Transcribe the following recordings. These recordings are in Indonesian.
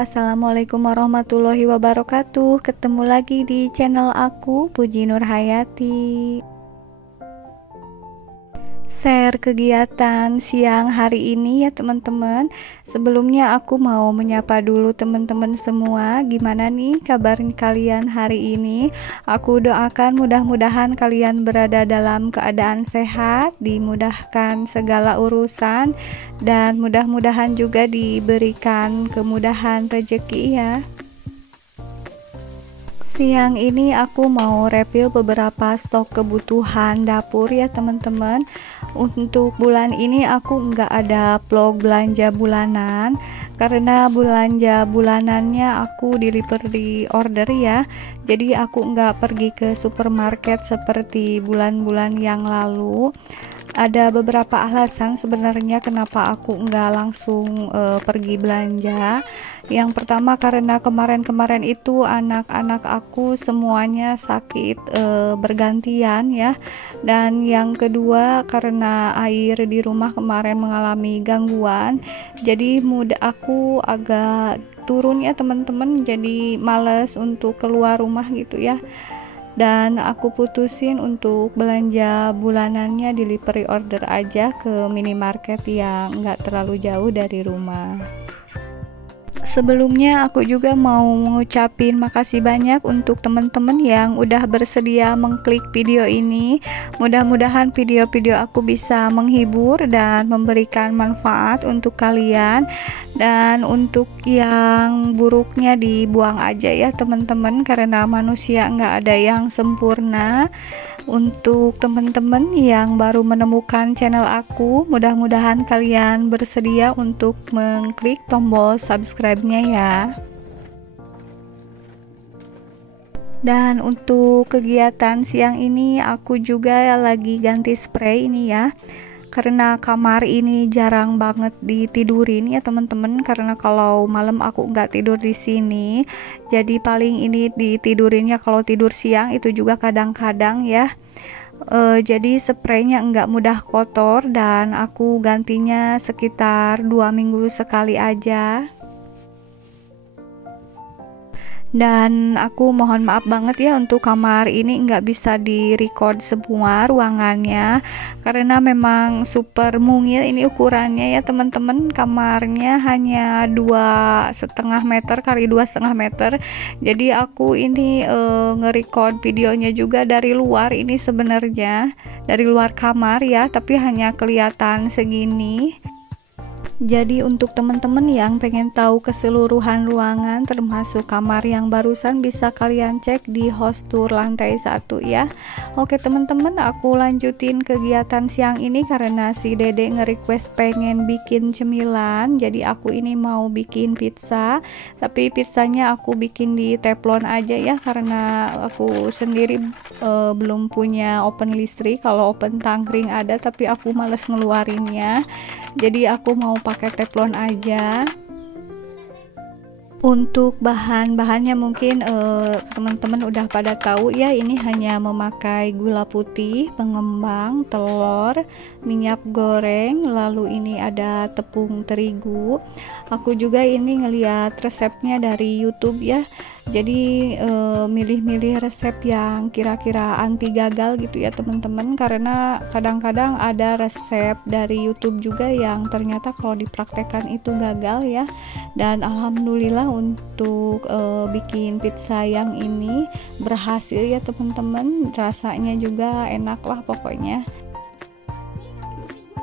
Assalamualaikum warahmatullahi wabarakatuh. Ketemu lagi di channel aku, Puji Nurhayati. Share kegiatan siang hari ini ya teman-teman. Sebelumnya aku mau menyapa dulu teman-teman semua. Gimana nih kabar kalian hari ini? Aku doakan mudah-mudahan kalian berada dalam keadaan sehat, dimudahkan segala urusan, dan mudah-mudahan juga diberikan kemudahan rezeki ya. Siang ini aku mau review beberapa stok kebutuhan dapur ya teman-teman. Untuk bulan ini aku nggak ada vlog belanja bulanan karena belanja bulanannya aku delivery order ya. Jadi aku nggak pergi ke supermarket seperti bulan-bulan yang lalu. Ada beberapa alasan sebenarnya kenapa aku nggak langsung pergi belanja. Yang pertama karena kemarin-kemarin itu anak-anak aku semuanya sakit bergantian ya. Dan yang kedua karena air di rumah kemarin mengalami gangguan, jadi mood aku agak turun ya teman-teman, jadi males untuk keluar rumah gitu ya. Dan aku putusin untuk belanja bulanannya delivery order aja ke minimarket yang nggak terlalu jauh dari rumah. Sebelumnya aku juga mau mengucapin makasih banyak untuk teman-teman yang udah bersedia mengklik video ini. Mudah-mudahan video-video aku bisa menghibur dan memberikan manfaat untuk kalian. Dan untuk yang buruknya dibuang aja ya teman-teman, karena manusia nggak ada yang sempurna. Untuk teman-teman yang baru menemukan channel aku, mudah-mudahan kalian bersedia untuk mengklik tombol subscribe-nya ya. Dan untuk kegiatan siang ini aku juga lagi ganti spray ini ya. Karena kamar ini jarang banget ditidurin ya teman-teman, karena kalau malam aku nggak tidur di sini, jadi paling ini ditidurinnya kalau tidur siang itu juga kadang-kadang ya. Jadi spraynya nggak mudah kotor dan aku gantinya sekitar 2 minggu sekali aja. Dan aku mohon maaf banget ya untuk kamar ini nggak bisa direcord semua ruangannya karena memang super mungil ini ukurannya ya teman-teman. Kamarnya hanya 2,5 meter kali 2,5 meter, jadi aku ini nge-record videonya juga dari luar, ini sebenarnya dari luar kamar ya, tapi hanya kelihatan segini. Jadi untuk teman-teman yang pengen tahu keseluruhan ruangan termasuk kamar yang barusan, bisa kalian cek di host tour lantai 1 ya. Oke teman-teman, aku lanjutin kegiatan siang ini karena si Dede nge-request pengen bikin cemilan. Jadi aku ini mau bikin pizza, tapi pizzanya aku bikin di teflon aja ya, karena aku sendiri belum punya oven listrik. Kalau oven tangkring ada tapi aku males ngeluarinnya, jadi aku mau pakai teflon aja. Untuk bahan-bahannya mungkin teman-teman udah pada tahu ya, ini hanya memakai gula putih, pengembang, telur, minyak goreng, lalu ini ada tepung terigu. Aku juga ini ngeliat resepnya dari YouTube ya, jadi milih-milih resep yang kira-kira anti gagal gitu ya teman-teman, karena kadang-kadang ada resep dari YouTube juga yang ternyata kalau dipraktekkan itu gagal ya. Dan alhamdulillah untuk bikin pizza yang ini berhasil ya teman-teman, rasanya juga enak lah pokoknya.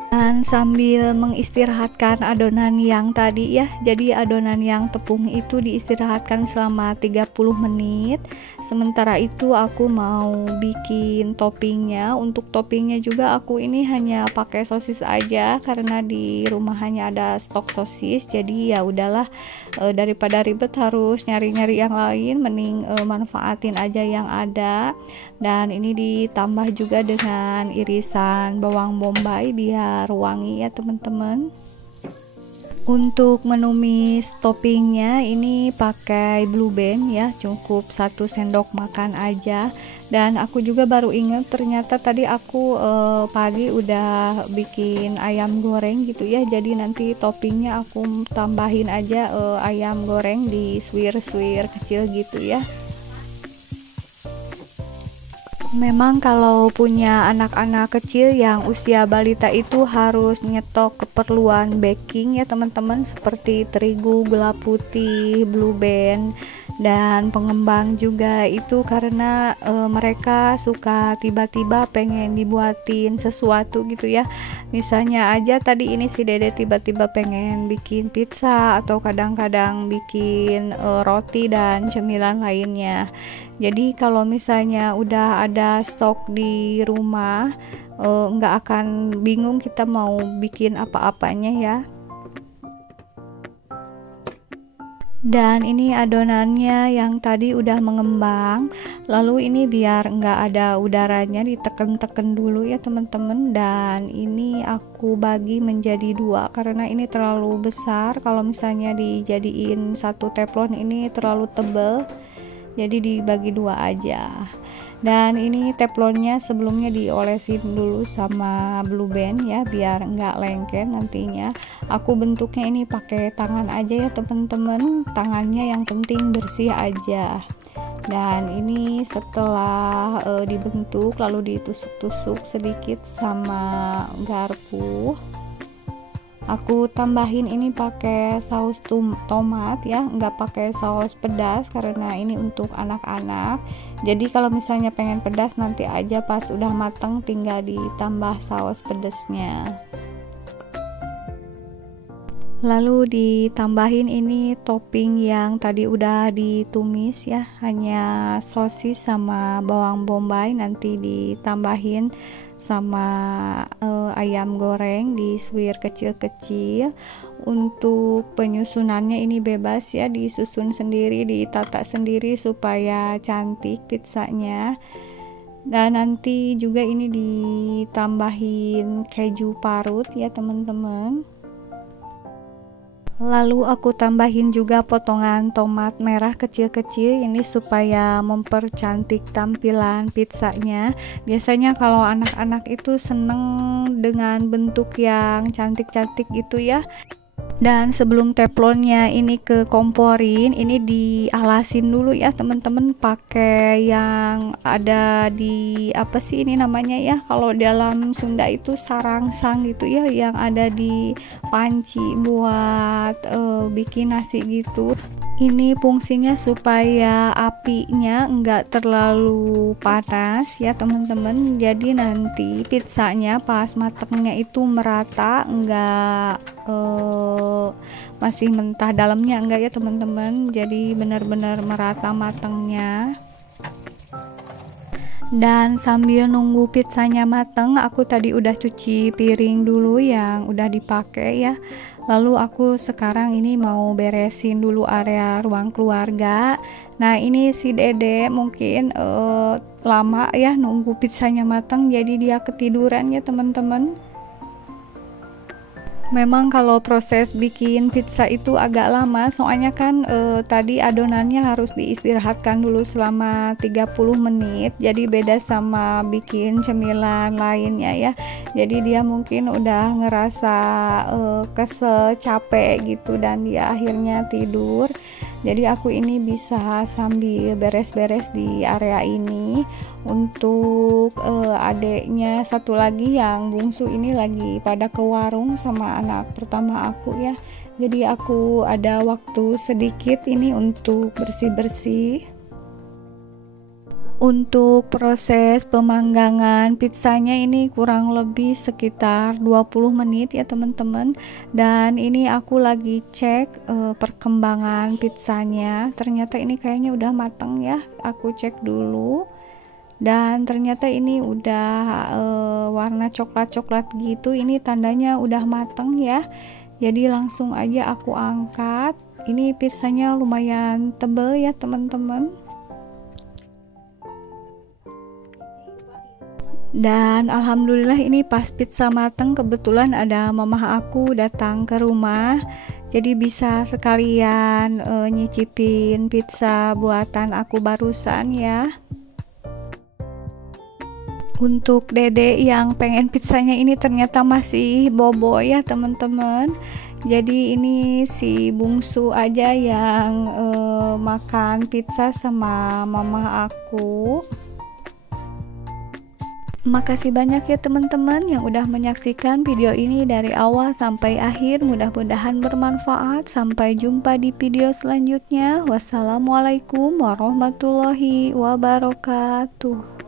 Dan sambil mengistirahatkan adonan yang tadi ya, jadi adonan yang tepung itu diistirahatkan selama 30 menit. Sementara itu aku mau bikin toppingnya. Untuk toppingnya juga aku ini hanya pakai sosis aja karena di rumah hanya ada stok sosis, jadi ya udahlah, daripada ribet harus nyari-nyari yang lain, mending manfaatin aja yang ada. Dan ini ditambah juga dengan irisan bawang bombay biar wangi ya teman-teman. Untuk menumis toppingnya ini pakai Blue Band ya, cukup 1 sendok makan aja. Dan aku juga baru ingat ternyata tadi aku pagi udah bikin ayam goreng gitu ya, jadi nanti toppingnya aku tambahin aja ayam goreng di suwir-suwir kecil gitu ya. Memang kalau punya anak-anak kecil yang usia balita itu harus nyetok keperluan baking ya teman-teman, seperti terigu, gula putih, Blue Band, dan pengembang juga, itu karena mereka suka tiba-tiba pengen dibuatin sesuatu gitu ya. Misalnya aja tadi ini si Dede tiba-tiba pengen bikin pizza atau kadang-kadang bikin roti dan cemilan lainnya. Jadi kalau misalnya udah ada stok di rumah, nggak akan bingung kita mau bikin apa-apanya ya. Dan ini adonannya yang tadi udah mengembang, lalu ini biar nggak ada udaranya diteken-teken dulu ya teman-teman. Dan ini aku bagi menjadi 2 karena ini terlalu besar, kalau misalnya dijadiin 1 teflon ini terlalu tebal, jadi dibagi 2 aja. Dan ini teflonnya sebelumnya diolesin dulu sama Blue Band ya, biar nggak lengket nantinya. Aku bentuknya ini pakai tangan aja ya teman-teman, tangannya yang penting bersih aja. Dan ini setelah dibentuk lalu ditusuk-tusuk sedikit sama garpu. Aku tambahin ini pakai saus tomat ya, nggak pakai saus pedas karena ini untuk anak-anak. Jadi kalau misalnya pengen pedas nanti aja pas udah mateng tinggal ditambah saus pedasnya. Lalu ditambahin ini topping yang tadi udah ditumis ya, hanya sosis sama bawang bombay, nanti ditambahin sama ayam goreng di suwir kecil-kecil. Untuk penyusunannya ini bebas ya, disusun sendiri, ditata sendiri supaya cantik pizzanya. Dan nanti juga ini ditambahin keju parut ya teman-teman. Lalu aku tambahin juga potongan tomat merah kecil-kecil ini supaya mempercantik tampilan pizzanya. Biasanya kalau anak-anak itu seneng dengan bentuk yang cantik-cantik gitu ya. Dan sebelum teflonnya ini ke komporin, ini dialasin dulu ya teman-teman, pakai yang ada di apa sih ini namanya ya, kalau dalam Sunda itu sarangsang gitu ya, yang ada di panci buat bikin nasi gitu. Ini fungsinya supaya apinya enggak terlalu panas ya teman-teman, jadi nanti pizzanya pas matangnya itu merata, enggak masih mentah dalamnya enggak ya teman-teman, jadi benar-benar merata matangnya. Dan sambil nunggu pizzanya mateng, aku tadi udah cuci piring dulu yang udah dipakai ya. Lalu aku sekarang ini mau beresin dulu area ruang keluarga. Nah ini si Dede mungkin lama ya nunggu pizzanya mateng, jadi dia ketiduran ya teman-teman. Memang kalau proses bikin pizza itu agak lama, soalnya kan tadi adonannya harus diistirahatkan dulu selama 30 menit. Jadi beda sama bikin cemilan lainnya ya. Jadi dia mungkin udah ngerasa kesel, capek gitu, dan dia akhirnya tidur. Jadi aku ini bisa sambil beres-beres di area ini. Untuk adeknya satu lagi yang bungsu ini lagi pada ke warung sama anak pertama aku ya. Jadi aku ada waktu sedikit ini untuk bersih-bersih. Untuk proses pemanggangan pizzanya ini kurang lebih sekitar 20 menit ya teman-teman. Dan ini aku lagi cek perkembangan pizzanya. Ternyata ini kayaknya udah matang ya. Aku cek dulu. Dan ternyata ini udah warna coklat-coklat gitu. Ini tandanya udah matang ya. Jadi langsung aja aku angkat. Ini pizzanya lumayan tebal ya teman-teman. Dan alhamdulillah ini pas pizza mateng, kebetulan ada mamah aku datang ke rumah, jadi bisa sekalian nyicipin pizza buatan aku barusan ya. Untuk dede yang pengen pizzanya ini ternyata masih bobo ya teman-teman, jadi ini si bungsu aja yang makan pizza sama mamah aku. Makasih banyak ya teman-teman yang udah menyaksikan video ini dari awal sampai akhir. Mudah-mudahan bermanfaat. Sampai jumpa di video selanjutnya. Wassalamualaikum warahmatullahi wabarakatuh.